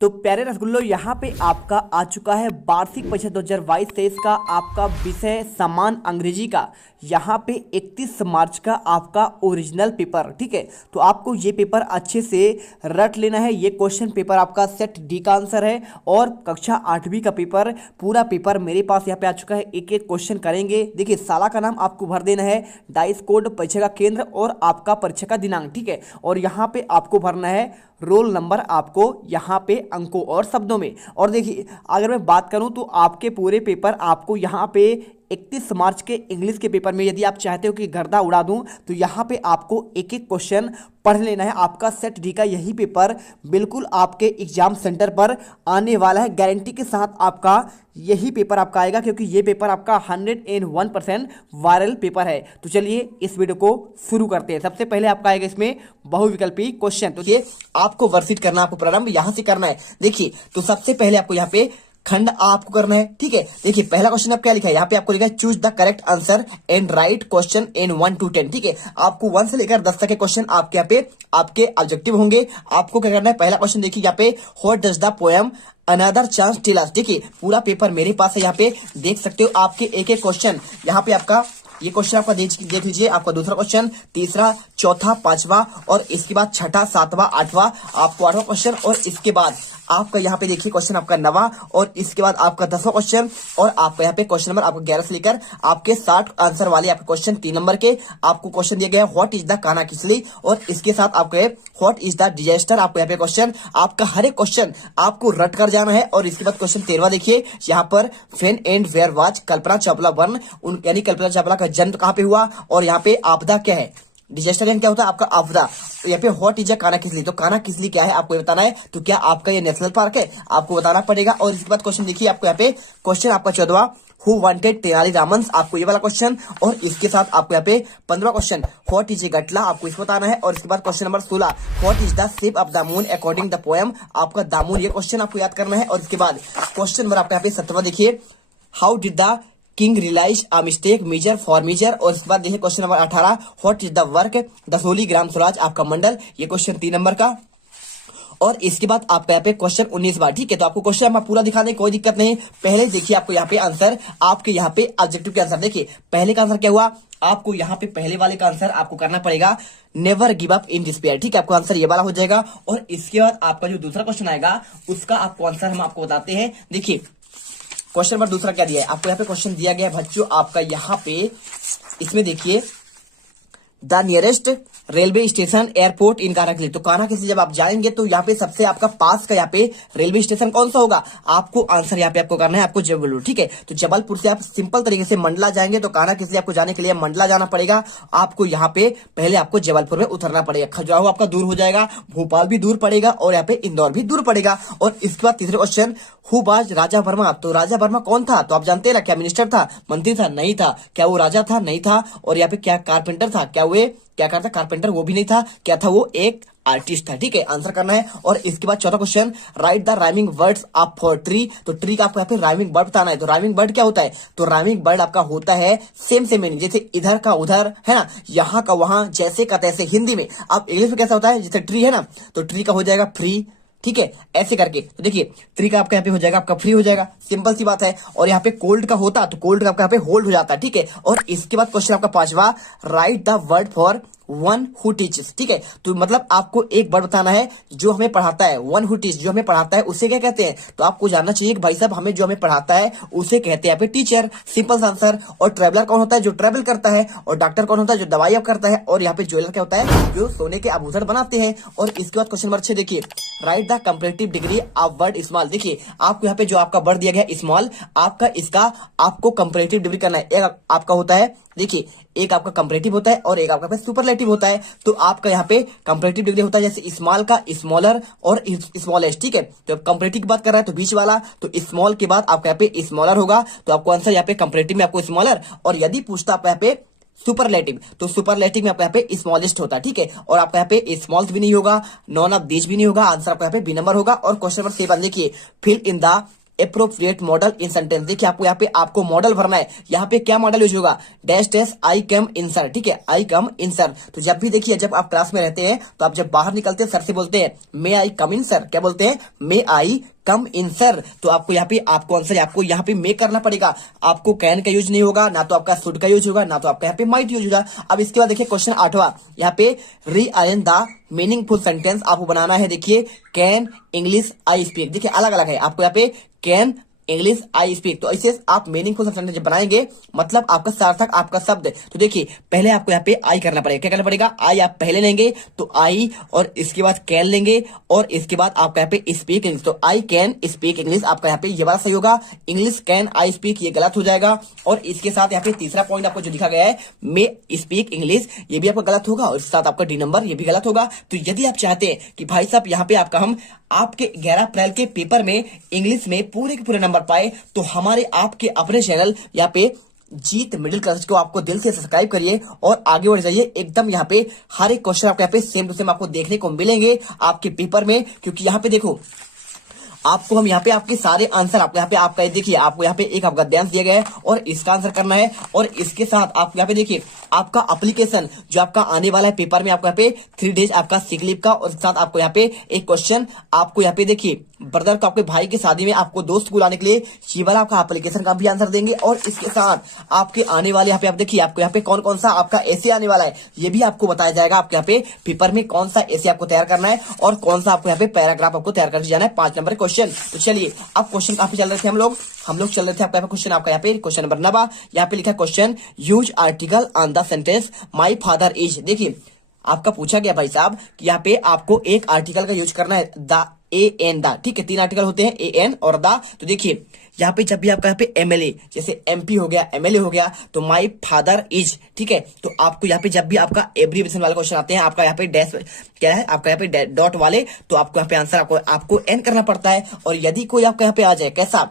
तो प्यारे रसगुल्लो, यहाँ पे आपका आ चुका है वार्षिक परीक्षा 2022-23 का आपका विषय समान अंग्रेजी का। यहाँ पे 31 मार्च का आपका ओरिजिनल पेपर, ठीक है। तो आपको ये पेपर अच्छे से रट लेना है। ये क्वेश्चन पेपर आपका सेट डी का आंसर है और कक्षा 8वीं का पेपर, पूरा पेपर मेरे पास यहाँ पे आ चुका है। एक एक क्वेश्चन करेंगे। देखिए, साला का नाम आपको भर देना है, डाइस कोड, परीक्षा का केंद्र और आपका परीक्षा का दिनांक, ठीक है। और यहाँ पे आपको भरना है रोल नंबर, आपको यहाँ पे अंकों और शब्दों में। और देखिए, अगर मैं बात करूँ तो आपके पूरे पेपर आपको यहाँ पे 31 मार्च के इंग्लिश के पेपर में, यदि आप चाहते हो कि गर्दा उड़ा दूं, तो यहाँ पे आपको एक एक क्वेश्चन पढ़ लेना है। आपका सेट डी का यही पेपर बिल्कुल आपके एग्जाम सेंटर पर आने वाला है, गारंटी के साथ आपका यही पेपर आपका आएगा, क्योंकि ये पेपर आपका 101% वायरल पेपर है। तो चलिए इस वीडियो को शुरू करते हैं। सबसे पहले आपका आएगा इसमें बहुविकल्पी क्वेश्चन। तो ये आपको वर्षित करना, आपको प्रारंभ यहां से करना है। देखिए, तो सबसे पहले आपको यहाँ पे खंड आपको करना है, ठीक है। देखिए, पहला क्वेश्चन आप क्या लिखा है, यहाँ पे आपको लिखा है choose the correct answer and right question in 1 to 10, ठीक है। आपको 1 से लेकर 10 तक के क्वेश्चन आपके यहाँ पे आपके ऑब्जेक्टिव होंगे। आपको क्या करना है, पहला क्वेश्चन देखिए यहाँ पे, what does the poem another chance tell us. देखिए, पूरा पेपर मेरे पास है, यहाँ पे देख सकते हो आपके एक एक क्वेश्चन। यहाँ पे आपका ये क्वेश्चन आपका देख लीजिए, आपका दूसरा क्वेश्चन, तीसरा, चौथा, पांचवा और इसके बाद छठा, सातवां, आठवां, आपको 8वां क्वेश्चन। और इसके बाद आपका यहाँ पे देखिए क्वेश्चन आपका 9वां और इसके बाद आपका 10वां क्वेश्चन। और आपका यहाँ पे क्वेश्चन नंबर आपको 11 से लेकर आपके 60 आंसर वाले आपके क्वेश्चन 3 नंबर के आपको क्वेश्चन दिया गया है, व्हाट इज द काना किसली। और इसके साथ आपको व्हाट इज द डिजास्टर। आपको यहाँ पे क्वेश्चन, आपका हर एक क्वेश्चन आपको रट कर जाना है। और इसके बाद क्वेश्चन 13वां देखिए, यहाँ पर when and where was Kalpana Chawla born, यानी कल्पना चावला का जन्म कहाँ पे हुआ। और यहाँ पे आपदा क्या है, डिजास्टर क्या होता है आपका आपदा। यहाँ पे व्हाट इज अ काना किसली, तो काना किसली क्या है आपको ये बताना है। तो क्या आपका ये नेशनल पार्क है, आपको बताना पड़ेगा। और इसके बाद क्वेश्चन देखिए, आपको यहाँ पे क्वेश्चन आपका 14वां, हु वांटेड तेनालीरामन, आपको ये वाला क्वेश्चन। और इसके साथ आपको यहाँ पे 15वां क्वेश्चन, व्हाट इज ए गटला, आपको इसको बताना है। और इसके बाद question number 16, what is the shape of the moon according the poem, आपका दामून, ये क्वेश्चन आपको याद करना है। और इसके बाद क्वेश्चन नंबर आपका यहाँ पे 17वां देखिए, how did the king realise a mistake major for major. और इसके बाद देखिए question number 18, what is the work Dasholi Gram Swaraj, आपका मंडल, ये क्वेश्चन 3 नंबर का। और इसके बाद आपका यहाँ पे क्वेश्चन 19 बार, ठीक है। तो आपको क्वेश्चन हम पूरा दिखा दें, कोई दिक्कत नहीं। पहले देखिए आपको यहाँ पे आंसर, आपके यहाँ पे ऑब्जेक्टिव के आंसर देखिए, पहले का आंसर क्या हुआ, आपको यहाँ पे पहले वाले का आंसर आपको करना पड़ेगा never give up in despair, ठीक है। आपको आंसर ये वाला हो जाएगा। और इसके बाद आपका जो दूसरा क्वेश्चन आएगा उसका आपको आंसर हम आपको बताते हैं। देखिए, क्वेश्चन नंबर दूसरा क्या दिया है आपको, यहाँ पे क्वेश्चन दिया गया है बच्चों आपका यहाँ पे, इसमें देखिए, the nearest railway station airport in कानाकिसली। तो कानाकिसली जब आप जाएंगे तो यहाँ पे सबसे आपका पास का यहाँ पे रेलवे स्टेशन कौन सा होगा, आपको आंसर यहाँ पे आपको करना है, आपको जबलपुर, ठीक है। तो जबलपुर से आप सिंपल तरीके से मंडला जाएंगे, तो कानाकिसली आपको जाने के लिए मंडला जाना पड़ेगा। आपको यहाँ पे पहले आपको जबलपुर में उतरना पड़ेगा, खजुराहो आपका दूर हो जाएगा, भोपाल भी दूर पड़ेगा और यहाँ पे इंदौर भी दूर पड़ेगा। और इसके बाद तीसरे क्वेश्चन, हु वाज राजा वर्मा, तो राजा वर्मा कौन था, तो आप जानते हैं ना, क्या मिनिस्टर था, मंत्री था, नहीं था, क्या वो राजा था, नहीं था। और यहाँ पे क्या कारपेंटर था, क्या वो क्या करता कारपेंटर, वो भी नहीं था, क्या था, वो एक आर्टिस्ट था, ठीक है। आंसर करना है। और इसके बाद चौथा question, right the rhyming words of for tree, तो ट्री का आपको यहाँ पे राइमिंग वर्ड बताना है। तो राइमिंग वर्ड क्या होता है, तो राइमिंग वर्ड आपका होता है सेम मीनिंग, जैसे इधर का उधर है ना, यहाँ का वहां, जैसे का तैसे। हिंदी में आप इंग्लिश में कैसा होता है, जैसे ट्री है ना, तो ट्री का हो जाएगा फ्री, ठीक है, ऐसे करके। तो देखिए, ट्री का आपका यहाँ पे हो जाएगा आपका फ्री हो जाएगा, सिंपल सी बात है। और यहाँ पे कोल्ड का होता तो कोल्ड का आपका यहाँ पे होल्ड हो जाता है, ठीक है। और इसके बाद क्वेश्चन आपका 5वां, write the word for one who teaches, ठीक है। तो मतलब आपको एक वर्ड बताना है जो हमें पढ़ाता है, वन हु टीच, जो हमें पढ़ाता है उसे क्या कहते हैं। तो आपको जानना चाहिए कि भाई साहब, हमें जो हमें पढ़ाता है उसे कहते हैं यहाँ पे टीचर, सिंपल आंसर। और ट्रेवलर कौन होता है, जो ट्रेवल करता है। और डॉक्टर कौन होता है, जो दवाई करता है। और यहाँ पे ज्वेलर क्या होता है, जो सोने के आभूषण बनाते हैं। और इसके बाद क्वेश्चन नंबर 6 देखिए, right the comparative degree of word small. देखिए, आपको यहाँ पे जो आपका वर्ड दिया गया स्मॉल, आपका इसका आपको कंपैरेटिव डिग्री करना है। एक आपका होता है, देखिए, एक आपका कंपैरेटिव होता है और एक आपका सुपरलेटिव होता है। तो आपका यहाँ पे कंपैरेटिव डिग्री होता है, जैसे स्मॉल का स्मॉलर और स्मॉलेस्ट, ठीक है। तो कंपैरेटिव की बात कर रहा है तो बीच वाला, तो स्मॉल के बाद आपका यहाँ पे स्मॉलर होगा, तो आपको आंसर यहाँ पे कंपैरेटिव में आपको स्मॉलर। और यदि पूछता आपका यहाँ पे सुपरलेटिव, तो सुपरलेटिव में आपका यहाँ पे स्मॉलेस्ट होता है, ठीक है। और आपका यहाँ पे स्मॉल्स भी नहीं होगा, नॉन ऑफ दीज भी नहीं होगा, आंसर आपका यहाँ पे बी नंबर होगा। और क्वेश्चन नंबर 7 देखिए, fill in the appropriate modal in sentence. देखिए आपको यहाँ पे आपको मॉडल भरना है। यहाँ पे क्या मॉडल यूज होगा, dash dash I come in sir, ठीक है, आई कम इन सर। तो जब भी देखिए जब आप क्लास में रहते हैं तो आप जब बाहर निकलते हैं सर से बोलते हैं मे आई कम इन सर, क्या बोलते हैं, मे आई कम इन सर। तो आपको यहाँ पे आपको आंसर आपको यहाँ पे मेक करना पड़ेगा। आपको कैन का यूज नहीं होगा, ना तो आपका शुड का यूज होगा, ना तो आपका यहाँ पे माइट यूज होगा। अब इसके बाद देखिए क्वेश्चन 8वां, यहाँ पे रीअरेंज द मीनिंगफुल सेंटेंस आपको बनाना है। देखिए कैन इंग्लिश आई स्पीक, देखिए अलग अलग है आपको यहाँ पे कैन इंग्लिश आई स्पीक। तो ऐसे आप मीनिंगफुल सेंटेंस जब बनाएंगे मतलब आपका सार्थक आपका शब्द। तो देखिए पहले आपको यहाँ पे आई करना पड़ेगा। क्या करना पड़ेगा, आई आप पहले लेंगे तो आई, और इसके बाद कैन लेंगे, और इसके बाद आपका यहाँ पे स्पीक इंग्लिश। तो आई कैन स्पीक इंग्लिश आपका यहाँ पे ये वाला सही होगा। इंग्लिश कैन आई स्पीक ये गलत हो जाएगा। और इसके साथ यहाँ पे तीसरा पॉइंट आपको जो लिखा गया है मे स्पीक इंग्लिश, ये भी आपका गलत होगा। और इसके साथ आपका डी नंबर ये भी गलत होगा। तो यदि आप चाहते हैं कि भाई साहब यहाँ पे आपका हम आपके 11 अप्रैल के पेपर में इंग्लिश में पूरे के पूरे नंबर पाए, तो हमारे आपके अपने चैनल यहाँ पे जीत मिडिल क्लास को आपको दिल से सब्सक्राइब करिए और आगे बढ़ जाइए। एकदम यहाँ पे हर एक क्वेश्चन आपको यहाँ पे सेम टू सेम आपको देखने को मिलेंगे आपके पेपर में। क्योंकि यहाँ पे देखो आपको हम यहाँ पे आपके सारे आंसर आपको यहाँ पे आपका देखिए आपको यहाँ पे एक आपका गद्यांश दिया गया है और इसका आंसर करना है। और इसके साथ आप यहाँ पे देखिए आपका एप्लीकेशन जो आपका आने वाला है पेपर में आपको यहाँ पे 3 डेज आपका सिक लीव का, और साथ आपको यहाँ पे एक क्वेश्चन आपको यहाँ पे देखिए ब्रदर को आपके भाई की शादी में आपको दोस्त बुलाने के लिए ये वाला आपका एप्लीकेशन का भी आंसर देंगे। और इसके साथ आपके आने वाले यहाँ पे आप देखिए आपको यहाँ पे कौन कौन सा आपका ऐसे आने वाला है ये भी आपको बताया जाएगा। आपके यहाँ पे पेपर में कौन सा ऐसे आपको तैयार करना है और कौन सा आपको यहाँ पे पैराग्राफ आपको तैयार करके जाना है 5 नंबर क्वेश्चन। तो चलिए अब क्वेश्चन काफी चल रहे थे हम लोग चल रहे थे आपका क्वेश्चन आपका यहाँ पे क्वेश्चन नंबर 9 यहाँ पे लिखा question use article on the sentence my father is. देखिए आपका पूछा गया भाई साहब कि यहाँ पे आपको एक आर्टिकल का यूज करना है द ए एन द, ठीक है, 3 आर्टिकल होते हैं ए एन और द। तो देखिए यहाँ पे जब भी आपका यहाँ पे एमएलए जैसे एमपी हो गया एमएलए हो गया तो माई फादर इज, ठीक है। तो आपको यहाँ पे जब भी आपका एब्रीविएशन वाले क्वेश्चन आते हैं आपका यहाँ पे डैश क्या है आपका यहाँ पे डॉट वाले, तो आपको यहाँ पे आंसर आपको एन करना पड़ता है। और यदि कोई आपका यहाँ पे आ जाए कैसा,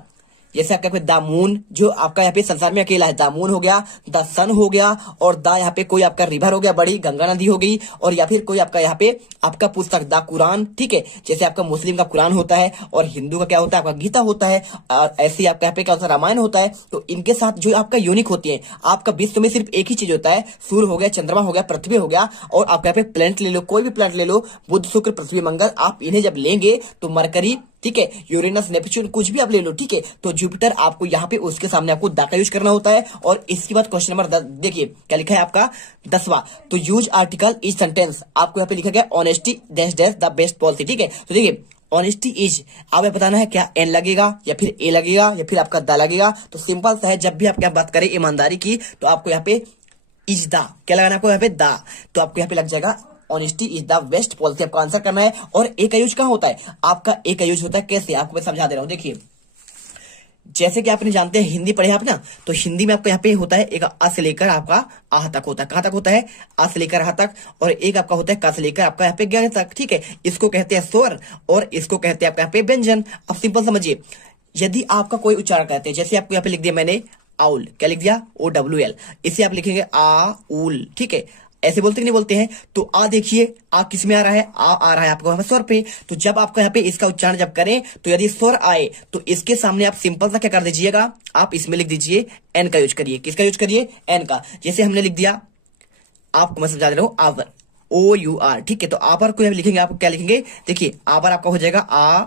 जैसे आपका द मून जो आपका यहाँ पे संसार में अकेला है, द मून हो गया, द सन हो गया, और द यहाँ पे कोई आपका रिवर हो गया बड़ी गंगा नदी हो गई, और या फिर कोई आपका यहाँ पे आपका पुस्तक द कुरान, ठीक है, जैसे आपका मुस्लिम का कुरान होता है और हिंदू का क्या होता है आपका गीता होता है, ऐसे ही आपका यहाँ पे क्या होता है रामायण होता है। तो इनके साथ जो आपका यूनिक होती है आपका विश्व में सिर्फ एक ही चीज होता है, सूर्य हो गया, चंद्रमा हो गया, पृथ्वी हो गया, और आपका यहाँ पे प्लेनेट ले लो, कोई भी प्लेनेट ले लो, बुध शुक्र पृथ्वी मंगल, आप इन्हें जब लेंगे तो मरकरी, ठीक है, यूरेनस नेपच्यून कुछ भी आप ले लो, ठीक है, तो जुपिटर आपको यहाँ पे उसके सामने आपको दा का यूज करना होता है। और इसके बाद क्वेश्चन नंबर 10 देखिए क्या लिखा है आपका 10वां, तो यूज आर्टिकल इज सेंटेंस आपको यहाँ पे लिखा गया honesty dash dash the best policy, ठीक है। तो देखिए ऑनेस्टी इज आप बताना है क्या एन लगेगा या फिर ए लगेगा या फिर आपका द लगेगा। तो सिंपल सा है, जब भी आप क्या बात करें ईमानदारी की तो आपको यहाँ पे इज द क्या लगाना है आपको यहाँ पे द, तो आपको यहाँ पे लग जाएगा honesty is the best policy, आपको आंसर करना है। और ए का यूज कहाँ होता है, आपका ए का यूज होता है कैसे आपको मैं समझा दे रहा हूं। देखिए जैसे कि आपने जानते हैं हिंदी पढ़े आप ना, तो हिंदी में आपका यहाँ पे होता है एक अ से लेकर आपका आह तक होता है, कहां तक होता है आ से लेकर आह तक, और एक आपका होता है का से लेकर आपका यहाँ पे ग तक, ठीक है। इसको कहते हैं स्वर और इसको कहते हैं आपका यहाँ पे व्यंजन। अब सिंपल समझिए, यदि आपका कोई उच्चारण कहते हैं, जैसे आपको यहाँ पे लिख दिया मैंने आउल, क्या लिख दिया OWL, इसे आप लिखेंगे आउल, ठीक है, ऐसे बोलते कि नहीं बोलते हैं। तो आ देखिए आ किस में आ रहा है, आ रहा है आपको स्वर पे। तो जब आपको यहाँ पे इसका उच्चारण जब करें तो यदि स्वर आए तो इसके सामने आप सिंपल सा क्या कर दीजिएगा, आप इसमें लिख दीजिए एन का यूज करिए। किसका यूज करिए, एन का। जैसे हमने लिख दिया, आपको मैं समझा दे रहा हूं, आवर OUR, ठीक है। तो आवर को लिखेंगे, आपको क्या लिखेंगे, देखिए आवर आपका हो जाएगा आ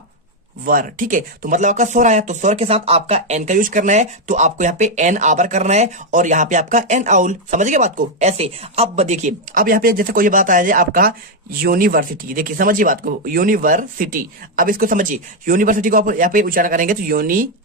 वर, ठीक है। तो मतलब आपका स्वर आया तो स्वर के साथ आपका एन का यूज करना है, तो आपको यहाँ पे एन आवर करना है और यहाँ पे आपका एन आउल, समझ गए बात को ऐसे। अब देखिए अब यहाँ पे जैसे कोई बात आ जाए आपका यूनिवर्सिटी, देखिए समझिए बात को, यूनिवर्सिटी। अब इसको समझिए, यूनिवर्सिटी को आप यहाँ पे उच्चारण करेंगे तो यूनिवर्सिटी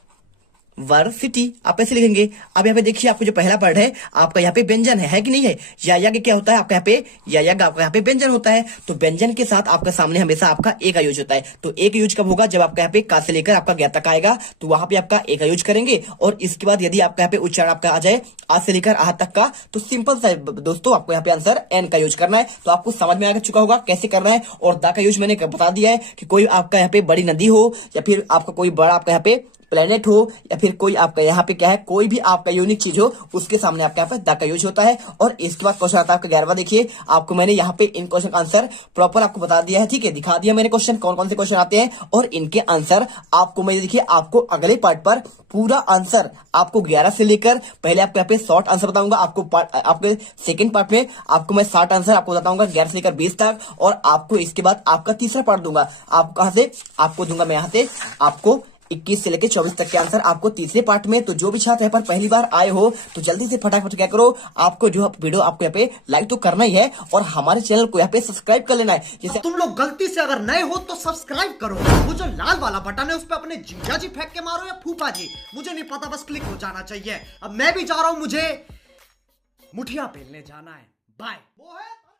आप ऐसे लिखेंगे। अब यहाँ पे देखिए आपको जो पहला वर्ड है आपका यहाँ पे व्यंजन है कि नहीं है, या यज्ञ क्या होता है आपका यहाँ पे, या यज्ञ आपका यहाँ पे व्यंजन होता है। तो व्यंजन के साथ आपका सामने हमेशा आपका ए का यूज होता है। तो ए का यूज कब होगा, जब आपका यहाँ पे का से लेकर आपका ज्ञ तक आएगा तो वहां पे आपका ए का यूज करेंगे। और इसके बाद यदि आपका यहाँ पे उच्चारण आपका आ जाए आ से लेकर आह तक का, तो सिंपल सा दोस्तों आपको यहाँ पे आंसर एन का यूज करना है। तो आपको समझ में आ चुका होगा कैसे करना है। और दा का यूज मैंने बता दिया है कि कोई आपका यहाँ पे बड़ी नदी हो या फिर आपका कोई बड़ा आपका यहाँ पे प्लेनेट हो या फिर कोई आपका यहाँ पे क्या है, कोई भी आपका यूनिक चीज हो, उसके सामने आपके यहाँ पे द का यूज होता है। और इसके बाद क्वेश्चन आता है आपका 11वां। देखिए आपको मैंने यहाँ पे इन क्वेश्चन का आंसर प्रॉपर आपको बता दिया है, ठीक है, दिखा दिया मैंने क्वेश्चन कौन कौन से क्वेश्चन आते हैं और इनके आंसर आपको मैं देखिए आपको अगले पार्ट पर पूरा आंसर आपको 11 से लेकर पहले आपको यहाँ पे शॉर्ट आंसर बताऊंगा, आपके सेकंड पार्ट में आपको मैं 60 आंसर आपको बताऊंगा 11 से लेकर 20 तक, और आपको इसके बाद आपका तीसरा पार्ट दूंगा। आप कहां से आपको दूंगा मैं यहाँ से आपको 21 से लेकर 24 तक के आंसर आपको तीसरे पार्ट में। तो जो भी छात्र यहाँ पर पहली बार आए हो तो जल्दी से फटाफट क्या करो, आपको जो वीडियो आपको यहाँ पे लाइक तो करना ही है और हमारे चैनल को यहाँ पे सब्सक्राइब कर लेना है। जैसे तुम लोग गलती से अगर नए हो तो सब्सक्राइब करो, वो जो लाल वाला बटन है उस पर अपने जीजा जी फेंक के मारो या फूफा जी, मुझे नहीं पता, बस क्लिक हो जाना चाहिए। अब मैं भी जा रहा हूं, मुझे मुठिया पेलने जाना है। बाय। वो है